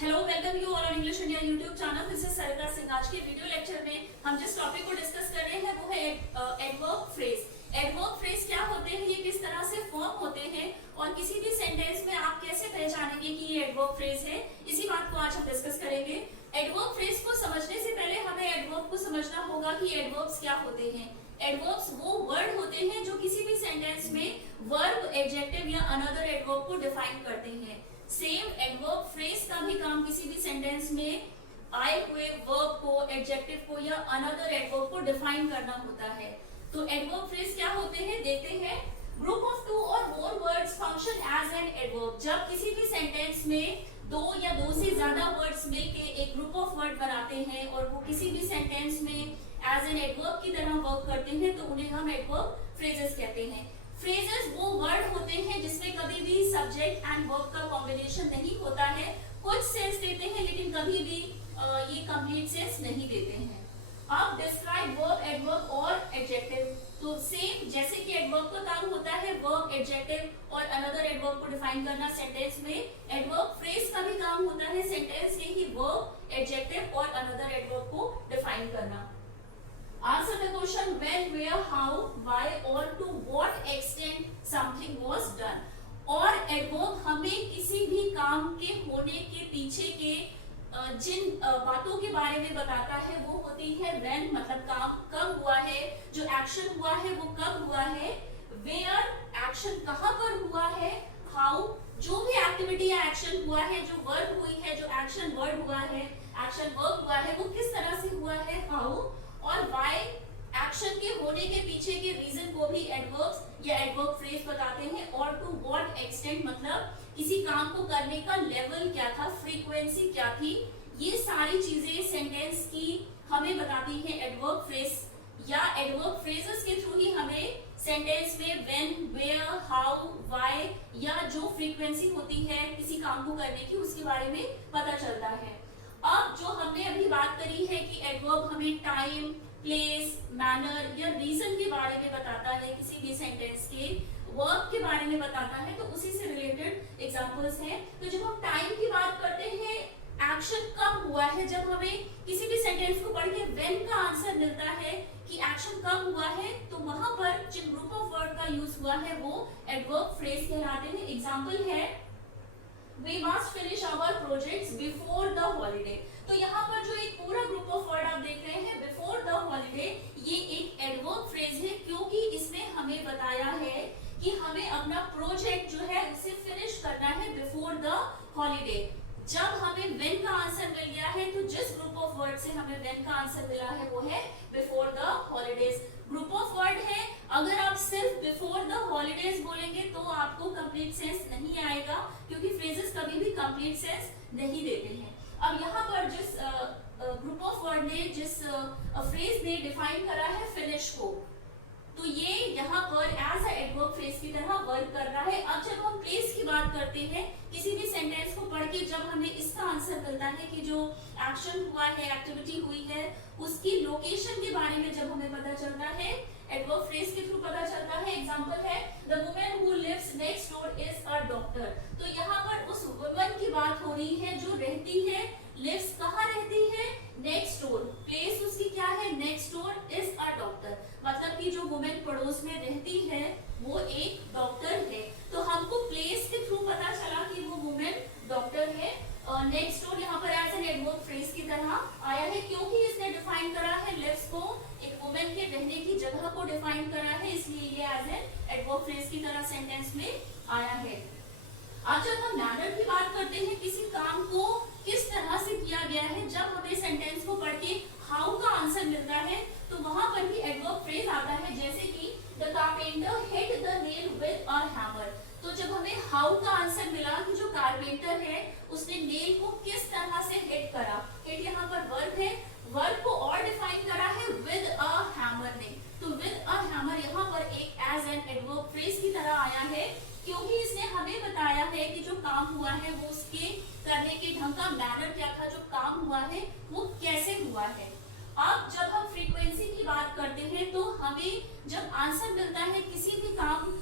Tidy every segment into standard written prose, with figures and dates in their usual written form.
Hello, welcome you all on English India YouTube channel. This is Sarita Singh. आज के video lecture में हम जिस टॉपिक को डिस्कस कर रहे हैं वो है एडवर्ब फ्रेज। एडवर्ब फ्रेज क्या होते हैं, ये किस तरह से फॉर्म होते हैं और किसी भी सेंटेंस में आप कैसे पहचानेंगे कि ये एडवर्ब फ्रेज है, इसी बात को आज हम डिस्कस करेंगे। एडवर्ब फ्रेज को समझने से पहले हमें एडवर्ब को समझना होगा कि एडवर्ब्स क्या होते हैं। एडवर्ब्स वो वर्ड होते हैं जो किसी भी सेंटेंस में वर्ब, एडजेक्टिव या अनदर एडवर्ब को डिफाइन करते हैं। सेम एडवर्ब फ्रेज का भी काम किसी भी सेंटेंस में आए हुए वर्ब को, एडजेक्टिव को या अनदर एडवर्ब को डिफाइन करना होता है। तो एडवर्ब फ्रेज क्या होते हैं देखते हैं। ग्रुप ऑफ टू और more words function as an adverb. जब किसी भी सेंटेंस में दो या दो से ज्यादा वर्ड्स मिलके एक ग्रुप ऑफ वर्ड बनाते हैं और वो किसी भी सेंटेंस में एज एन एडवर्ब की तरह वर्क करते हैं तो उन्हें हम एडवर्ब फ्रेजेस कहते हैं। फ्रेजेस वो वर्ड होते हैं जिसमें कभी भी सब्जेक्ट एंड वर्ब का कॉम्बिनेशन नहीं होता है। कुछ सेंस देते हैं लेकिन कभी भी ये कंप्लीट सेंस नहीं देते हैं। अब डिस्क्राइब वर्ब, एडवर्ब और एडजेक्टिव। तो सेम जैसे कि एडवर्ब का काम होता है वर्ब, एडजेक्टिव और अनदर एडवर्ब को डिफाइन करना सेंटेंस में, एडवर्ब फ्रेज का भी काम होता है सेंटेंस के ही वर्ब, एडजेक्टिव और अनदर एडवर्ब को डिफाइन करना। Answer the question when, where, how, why or to what extent something was done। और एडवर्ब हमें किसी भी काम के होने के पीछे के जिन बातों के बारे में बताता है वो होती है when, मतलब काम कब हुआ है, जो एक्शन हुआ है वो कब हुआ है, where, एक्शन कहाँ पर हुआ है, how, जो भी एक्टिविटी या एक्शन हुआ है, जो वर्ब हुई है, जो एक्शन वर्ड हुआ है, एक्शन वर्ब हुआ है वो किस तरह से हुआ है, how, और why, एक्शन के होने के पीछे के रीजन को भी एडवर्ब्स या एडवर्ब फ्रेज बताते हैं। और टू व्हाट एक्सटेंट, मतलब किसी काम को करने का लेवल क्या था, फ्रीक्वेंसी क्या थी, ये सारी चीजें सेंटेंस की हमें बताती है एडवर्ब फ्रेज या एडवर्ब फ्रेजेस के थ्रू ही हमें सेंटेंस में व्हेन, वेयर, हाउ, व्हाई या जो फ्रीक्वेंसी होती है किसी काम को करने की उसके बारे में पता चलता है। अब जो हमने अभी बात करी है कि एडवर्ब हमें टाइम, प्लेस, मैनर या रीजन के बारे में बताता है, किसी भी सेंटेंस के वर्ब के बारे में बताता है, तो उसी से रिलेटेड एग्जांपल्स हैं। तो जब हम टाइम की बात करते हैं, एक्शन कब हुआ है, जब हमें किसी भी सेंटेंस को पढ़ के व्हेन का आंसर मिलता है कि एक्शन कब हुआ है, तो वहां पर जिन ग्रुप ऑफ वर्ड का यूज हुआ है वो एडवर्ब फ्रेज कहलाते हैं। एग्जांपल है We must finish our projects before the holiday। तो यहाँ पर जो एक पूरा ग्रुप ऑफ वर्ड आप देख रहे हैं बिफोर द हॉलीडे, ये एक एडवर्ब फ्रेज है क्योंकि इसने हमें बताया है कि हमें अपना प्रोजेक्ट जो है उसे फिनिश करना है बिफोर द हॉलीडे। जब हमें व्हेन का आंसर मिल गया है तो जिस ग्रुप ऑफ वर्ड से हमें व्हेन का आंसर मिला है वो है before the holidays. Group of word है, अगर आप सिर्फ बिफोर द हॉलीडेज बोलेंगे तो आपको कंप्लीट सेंस नहीं आएगा क्योंकि फ्रेजेस कभी भी कंप्लीट सेंस नहीं देते हैं। अब यहाँ पर जिस ग्रुप ऑफ वर्ड ने, जिस फ्रेज ने डिफाइन करा है फिनिश को, तो ये यहाँ पर एज अ एडवर्ब फ्रेज की तरह वर्क कर रहा है। अब जब हम प्लेस की बात करते हैं, किसी भी सेंटेंस को पढ़ के जब हमें इसका आंसर मिलता है कि जो एक्शन हुआ है, एक्टिविटी हुई है, उसकी लोकेशन के बारे में जब हमें पता चलता है एडवर्ब फ्रेज के थ्रू पता चलता है। एग्जांपल है the woman who lives next door is a doctor. तो यहाँ पर उस वुमन की बात हो रही है जो रहती है, लिव्स कहाँ रहती है, नेक्स्ट डोर, प्लेस उसकी क्या है, next door is a doctor, मतलब कि जो वुमेन पड़ोस में रहती है वो एक डॉक्टर है। तो हमको प्लेस के थ्रू पता चला कि वो वुमेन डॉक्टर है। नेक्स्ट डोर यहाँ पर एज एन एडवर्ब फ्रेज की तरह आया है क्योंकि इसने डिफाइन करा है लिव्स को, एक वुमेन के रहने की जगह को डिफाइन करा है, इसलिए ये एज एन एडवर्ब फ्रेज की तरह सेंटेंस में आया है। आज जब हम मैनर की बात करते हैं, किसी काम को किस तरह से किया गया है, जब हमें सेंटेंस को पढ़ के हाउ का आंसर मिलता है तो वहां पर भी एडवर्ब फ्रेज आता है। जैसे कि the carpenter hit the nail with a hammer. तो जब हमें हाउ का आंसर मिला कि जो कारपेंटर है उसने नेल को किस तरह से हिट करा, हिट यहाँ पर वर्ब है, वर्ब को और डिफाइन करा है विद अ हैमर ने। तो विद अ हैमर यहाँ पर एक एज एन एडवर्ब फ्रेज की तरह आया है क्योंकि इसने हमें बताया है कि जो काम हुआ है वो उसके करने के ढंग का मैनर क्या था, जो काम हुआ है वो कैसे हुआ है। अब जब हम फ्रीक्वेंसी की बात करते हैं तो हमें जब आंसर मिलता है किसी भी काम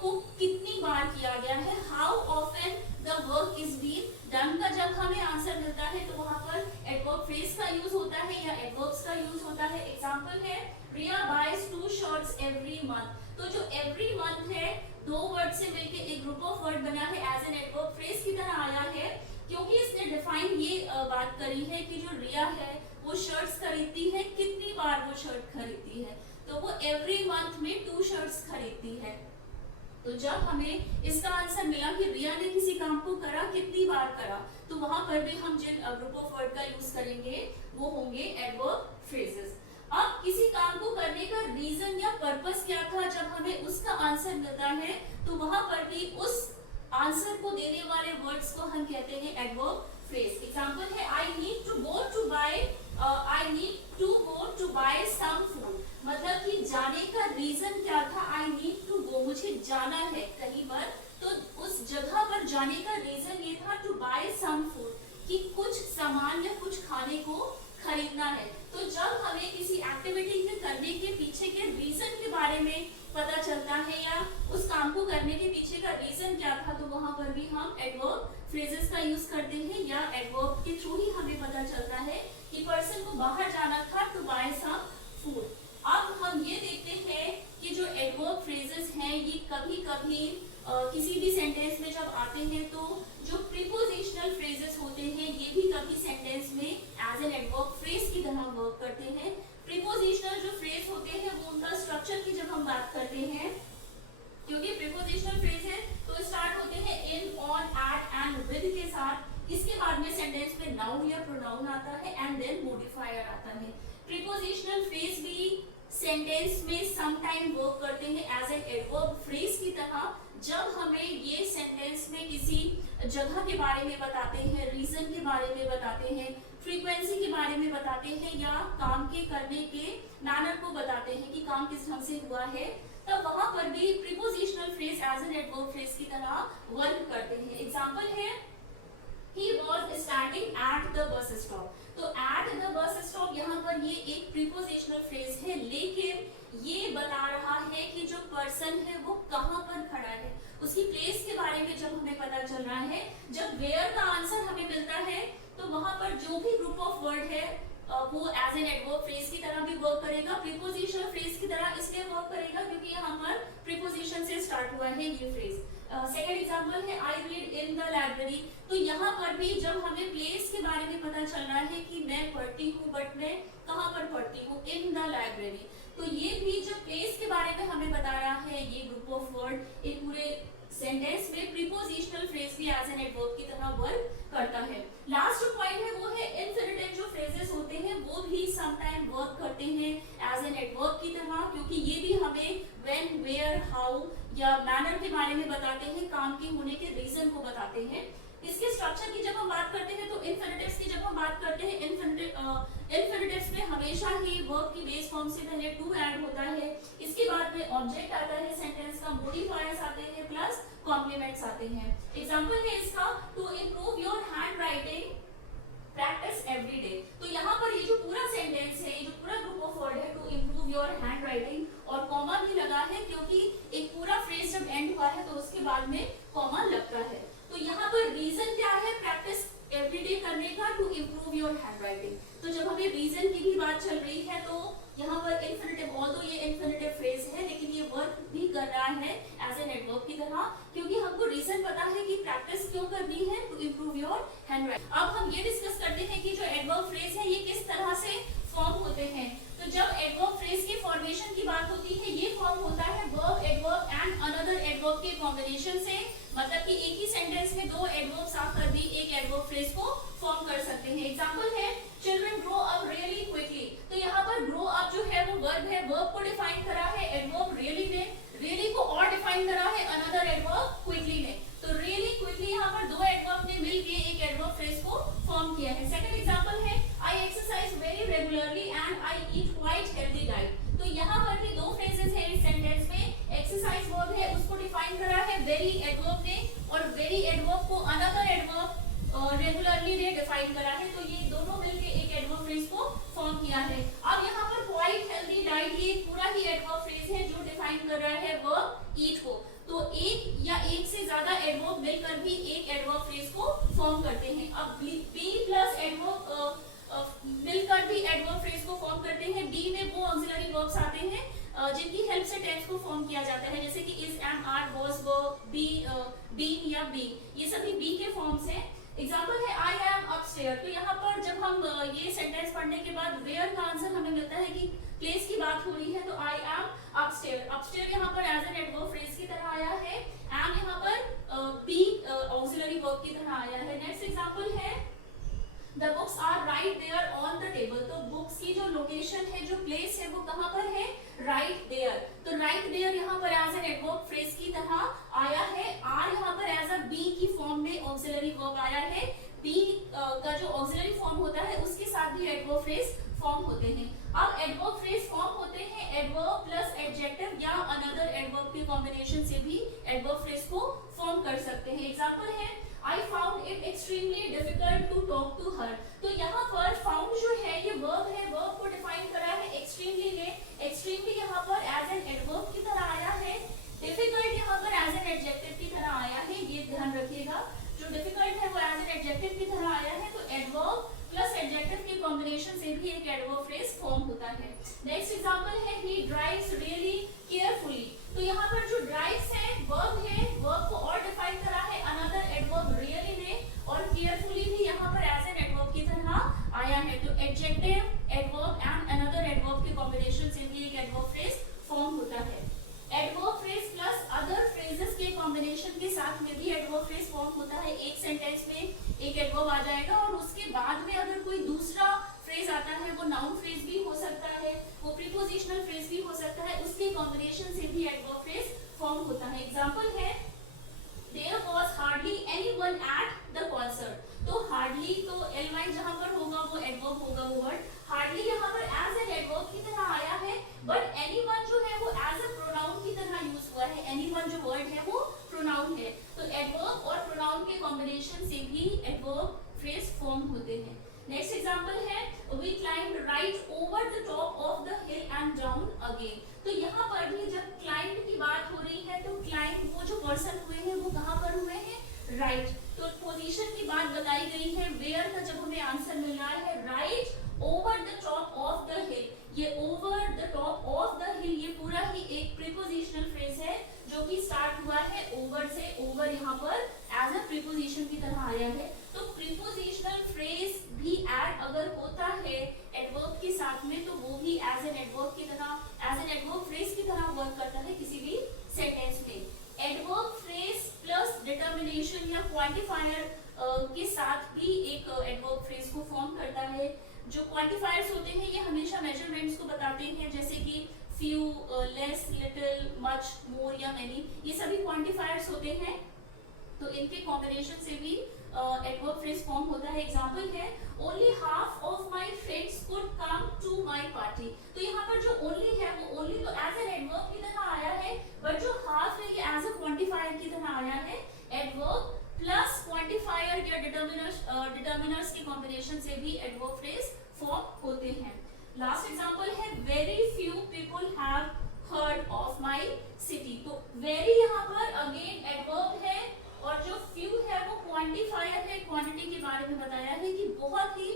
को कितनी बार किया गया है, how often the work is been done का जब हमें आंसर मिलता है तो वहां पर एडवर्ब फ्रेज का यूज होता है या एडवर्ब्स का यूज होता है। एग्जांपल है रिया बाइज 2 शर्ट्स एवरी मंथ। तो जो एवरी मंथ है दो वर्ड से मिलकर एक ग्रुप ऑफ वर्ड बना है, एज एन एडवर्ब फ्रेज की तरह आया है क्योंकि इसने डिफाइन ये बात करी है कि जो रिया है वो शर्ट्स खरीदती है, कितनी बार वो शर्ट खरीदती है, तो वो एवरी मंथ में 2 शर्ट्स खरीदती है। तो जब हमें इसका आंसर मिला कि रिया ने किसी काम को करा, कितनी बार करा, तो वहां पर भी हम जिन ग्रुप ऑफ वर्ड का यूज करेंगे वो होंगे एडवर्ब फ्रेजेस। अब किसी काम को करने का रीजन या पर्पस क्या था, जब हमें उसका आंसर मिलता है तो वहां पर भी उस आंसर को देने वाले वर्ड्स को हम कहते हैं एडवर्ब फ्रेज। एग्जांपल है I need to go to buy some food. मतलब कि जाने का रीजन क्या था, आई नीड टू गो, मुझे जाना है कहीं पर, तो उस जगह पर जाने का रीजन ये था टू बाय सम फूड, कि कुछ सामान या कुछ खाने को खरीदना है। तो जब हमें किसी एक्टिविटी के करने के पीछे के रीजन के बारे में पता चलता है या उस काम को करने के पीछे का रीजन क्या था, तो वहां पर भी हम एडवर्ब फ्रेजेस का यूज करते हैं या एडवर्ब के थ्रू ही हमें पता चलता है कि पर्सन को बाहर जाना था टू बाय सम फूड। अब हम ये देखते हैं कि जो एडवर्ब फ्रेजेस हैं ये कभी कभी किसी भी सेंटेंस में जब आते हैं तो जो प्रीपोजिशनल फ्रेजेस होते हैं ये भी कभी सेंटेंस में एज एन एडवर्ब फ्रेज की तरह वर्क करते हैं। प्रीपोजिशनल जो फ्रेज होते हैं वो उनका स्ट्रक्चर की जब हम बात करते हैं, क्योंकि प्रीपोजिशनल फ्रेज है तो स्टार्ट होते हैं इन, ऑन, एट एंड विद के साथ। इसके बाद में सेंटेंस में नाउन या प्रोनाउन आता है एंड देन मॉडिफायर आता है। प्रीपोजिशनल फ्रेज भी सेंटेंस में सम टाइम वर्क करते हैं एज एन एडवर्ब फ्रेज की तरह, जब हमें ये सेंटेंस में किसी जगह के बारे में बताते हैं, रीजन के बारे में बताते हैं, फ्रीक्वेंसी के बारे में बताते हैं या काम के करने के मैनर को बताते हैं कि काम किस ढंग से हुआ है, तब वहां पर भी prepositional phrase as an adverb phrase की तरह वर्क करते हैं। एग्जांपल है he was standing at the bus stop। तो at the bus stop यहाँ पर ये एक प्रीपोजिशनल फ्रेज है, लेकिन ये बता रहा है कि जो पर्सन है वो कहाँ पर खड़ा है, उसकी प्लेस के बारे में जब हमें पता चल रहा है। जब वेयर का आंसर हमें मिलता है तो वहां पर जो भी ग्रुप ऑफ वर्ड है वो एज एन एडवर्ब फ्रेज की तरह भी वर्क करेगा, प्रीपोजिशनल फ्रेज की तरह इसलिए वर्क करेगा क्योंकि यहाँ पर प्रीपोजिशन से स्टार्ट हुआ है ये फ्रेज। सेकेंड एग्जांपल है I read in the library. तो यहाँ पर भी जब हमें प्लेस के बारे में पता चल रहा है कि मैं पढ़ती हूँ, बट मैं कहाँ पर पढ़ती हूँ, इन द लाइब्रेरी, तो ये भी जब प्लेस के बारे में हमें बता रहा है ये ग्रुप ऑफ वर्ड एक पूरे सेंटेंस में प्रीपोजिशनल फ्रेज भी एज एन एडवर्ब की तरह वर्क करता है। लास्ट जो पॉइंट है वो है इन्फिनिटिव जो फ्रेजेस होते हैं वो भी सम टाइम वर्क करते हैं एज एन एडवर्ब की तरह, क्योंकि ये भी हमें व्हेन, वेयर, हाउ या मैनर के बारे में बताते हैं, काम के होने के रीजन को बताते हैं। इसके स्ट्रक्चर की जब हम बात करते हैं तो इन्फिनिटिव्स की जब हम बात करते हैं इन्फिनिटिव्स में हमेशा ही वर्ब की बेस फॉर्म से पहले टू ऐड होता है, इसके बाद में ऑब्जेक्ट आता है, सेंटेंस का मॉडिफायर्स आते हैं प्लस कॉम्प्लीमेंट्स आते हैं। एग्जांपल है इसका to improve your handwriting practice every day. तो यहाँ पर ये जो पूरा सेंटेंस है, ये जो पूरा ग्रुप ऑफ वर्ड है to improve your handwriting, और कॉमा भी लगा है क्योंकि एक पूरा फ्रेज जब एंड हुआ है तो उसके बाद में कॉमा लगता है। तो यहाँ पर रीजन क्या है प्रैक्टिस एवरीडे करने का, to improve your handwriting. तो जब हमें रीजन की भी बात चल रही है तो यहाँ पर इन्फिनिटिव, ऑल्दो ये इन्फिनिटिव फ्रेज है लेकिन ये वर्क भी कर रहा है एज एन एडवर्ब की तरह, क्योंकि हमको रीजन पता है कि प्रैक्टिस क्यों करनी है, to improve your handwriting. अब हम ये डिस्कस करते हैं कि जो एडवर्ब फ्रेज है ये किस तरह से फॉर्म होते हैं। तो जब एडवर्ब फ्रेज की फॉर्मेशन की बात होती है ये फॉर्म होता है verb, adverb and another adverb के कॉम्बिनेशन से, मतलब कि एक ही सेंटेंस में दो एडवर्ब्स आकर भी एक एडवर्ब फ्रेज को फॉर्म कर सकते हैं। एग्जांपल है children grow up really quickly. तो यहाँ पर ग्रो अप जो है वो वर्ब है, वर्ब को डिफाइन करा है एडवर्ब रियली ने, रियली को और डिफाइन करा है अनदर एडवर्ब क्विकली ने। तो रियली क्विकली यहाँ पर दो एडवर्ब ने मिलकर एक एडवर्ब फ्रेज को फॉर्म किया है। सेकंड एग्जांपल है I exercise very regularly and I eat quite healthy diet. तो यहाँ पर भी दो फ्रेजेस है इस सेंटेंस में, एक्सरसाइज वर्ब है उसको डिफाइन करा है वेरी एडवर्ब ने, और वेरी एडवर्ब को another adverb regularly everyday define करा है, तो ये दोनों मिलके एक एडवर्ब फ्रेज को फॉर्म किया है। अब यहाँ पर क्वाइट हेल्दी डाइट, ये पूरा ही एडवर्ब फ्रेज है जो डिफाइन कर रहा है वर्ब ईट को। तो एक या एक से ज्यादा एडवर्ब मिलकर भी एक एडवर्ब फ्रेज को फॉर्म करते हैं। अब बी प्लस एडवर्ब मिलकर भी एडवर्ब फ्रेज को फॉर्म करते हैं। बी में वो ऑक्सिलरी वर्ब्स आते हैं जिनकी हेल्प से टेंस को फॉर्म किया जाता है, जैसे कि is, am, are, was, were, be, been या बी, ये सभी बी के फॉर्म्स हैं। एग्जांपल है आई एम अपस्टेयर। तो यहाँ पर जब हम ये सेंटेंस पढ़ने के बाद वेयर का आंसर हमें मिलता है कि प्लेस की बात हो रही है, तो आई एम अपस्टेयर। अपस्टेयर यहाँ पर एज एन एडवर्ब फ्रेज की तरह आया है। एम यहाँ पर बी ऑक्सिलरी वर्ब की तरह आया है। नेक्स्ट एग्जांपल है The books are right there on the table। तो बुक्स की जो लोकेशन है, जो प्लेस है, वो कहाँ पर है? right there। तो right there यहाँ पर एज एन एडवर्ब फ्रेज की तरह आया है। आर यहाँ पर एज अ बी की फॉर्म में ऑक्सिलरी वर्ब आया है। बी का जो ऑक्सिलरी फॉर्म होता है उसके साथ भी एडवर्ब फ्रेज फॉर्म होते हैं। अब एडवर्ब फ्रेज फॉर्म होते हैं एडवर्ब प्लस एडजेक्टिव या अनदर एडवर्ब के कॉम्बिनेशन से भी एडवर्ब फ्रेज को फॉर्म कर सकते हैं। एग्जांपल है I found it extremely difficult to talk to her। तो यहाँ पर found जो है ये verb है, verb को define करा है extremely ने। extremely यहाँ पर as an adverb की तरह आया है। difficult यहाँ पर as an adjective की तरह आया है, ये ध्यान रखिएगा। जो difficult है वो as an adjective की तरह आया है, तो adverb प्लस adjective के combination से भी एक adverb phrase form होता है। next example है he drives really carefully। तो यहाँ पर जो drives है verb है, verb को और define करा है another adverb really ने, और carefully भी यहाँ पर as an adverb की तरह आया है। तो adjective, adverb and another adverb के combination से भी एक adverb phrase form होता है। adverb phrase plus other phrases के combination के साथ में भी adverb phrase form होता है। एक sentence में एक adverb आ जाएगा और उसके बाद में अगर कोई दूसरा phrase आता है, वो noun phrase भी हो सकता है, वो prepositional phrase भी हो सकता है, उसके combination से भी adverb phrase form होता है। example है There was hardly anyone at the concert। तो hardly तो ly जहाँ पर होगा वो adverb होगा, वो word hardly यहाँ पर as an adverb की तरह आया है, but anyone जो है वो as a pronoun की तरह यूज हुआ है। anyone जो word है वो pronoun है, तो adverb और pronoun के combination से भी adverb phrase form होते हैं। नेक्स्ट एग्जांपल है we climbed right over the top of the hill and down again। तो यहाँ पर भी जब क्लाइंब की बात हो रही है, तो क्लाइंब वो जो पर्सन हुए हैं वो कहाँ पर हुए हैं? राइट। तो पोजीशन की बात बताई गई है। वेयर का जब हमें आंसर मिल रहा है right over the top of the hill, ये over the top of the hill ये पूरा ही एक प्रीपोजिशनल फ्रेज है जो कि स्टार्ट हुआ है ओवर से। ओवर यहाँ पर एज अ प्रीपोजिशन की तरह आया है। तो प्रीपोजिशनल फ्रेज भी ऐड अगर होता है एडवर्ब के साथ में, तो वो भी एज एन एडवर्ब की तरह, एज एन एडवर्ब फ्रेज की तरह वर्क करता है किसी भी सेंटेंस में। एडवर्ब फ्रेज प्लस डिटर्मिनेशन या क्वांटिफायर के साथ भी एक एडवर्ब फ्रेज को फॉर्म करता है। जो क्वांटिफायर्स होते हैं ये हमेशा मेजरमेंट्स को बताते हैं, जैसे कि few, less, little, much, more या many, ये सभी क्वांटिफायर्स होते हैं। तो इनके कॉम्बिनेशन से भी एडवर्ब फ्रेज फॉर्म होता है। एग्जांपल है only half of my friends could come to my party। तो यहाँ पर जो only है वो only तो एज एन एडवर्ब की तरह आया है, बट जो half है ये एज अ क्वांटिफायर की तरह आया है। एडवर्ब प्लस क्वांटिफायर या डिटर्मिनर्स के कॉम्बिनेशन से भी एडवर्ब फ्रेज फॉर्म होते हैं। लास्ट एग्जांपल है very few people have heard of my city। तो very यहाँ पर अगेन एडवर्ब है और जो few है वो क्वांटिफायर है, क्वांटिटी के बारे में बताया है कि बहुत ही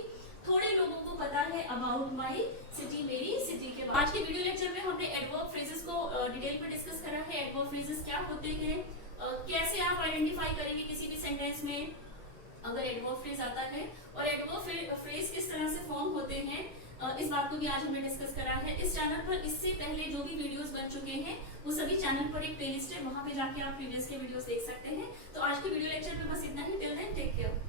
थोड़े लोगों को पता है अबाउट माय सिटी, मेरी सिटी के बारे में। आज के वीडियो लेक्चर में हमने एडवर्ब फ्रेजेस को डिटेल में डिस्कस करा है। एडवर्ब फ्रेजेस क्या होते हैं, कैसे आप आइडेंटिफाई करेंगे किसी भी सेंटेंस में अगर एडवर्ब फ्रेज आता है, और एडवर्ब फ्रेज किस तरह से फॉर्म होते हैं, इस बात को भी आज हमने डिस्कस करा है। इस चैनल पर इससे पहले जो भी वीडियोस बन चुके हैं वो सभी चैनल पर एक प्लेलिस्ट है, वहां पे जाके आप प्रीवियस के वीडियोस देख सकते हैं। तो आज के वीडियो लेक्चर में बस इतना ही। Till then take care.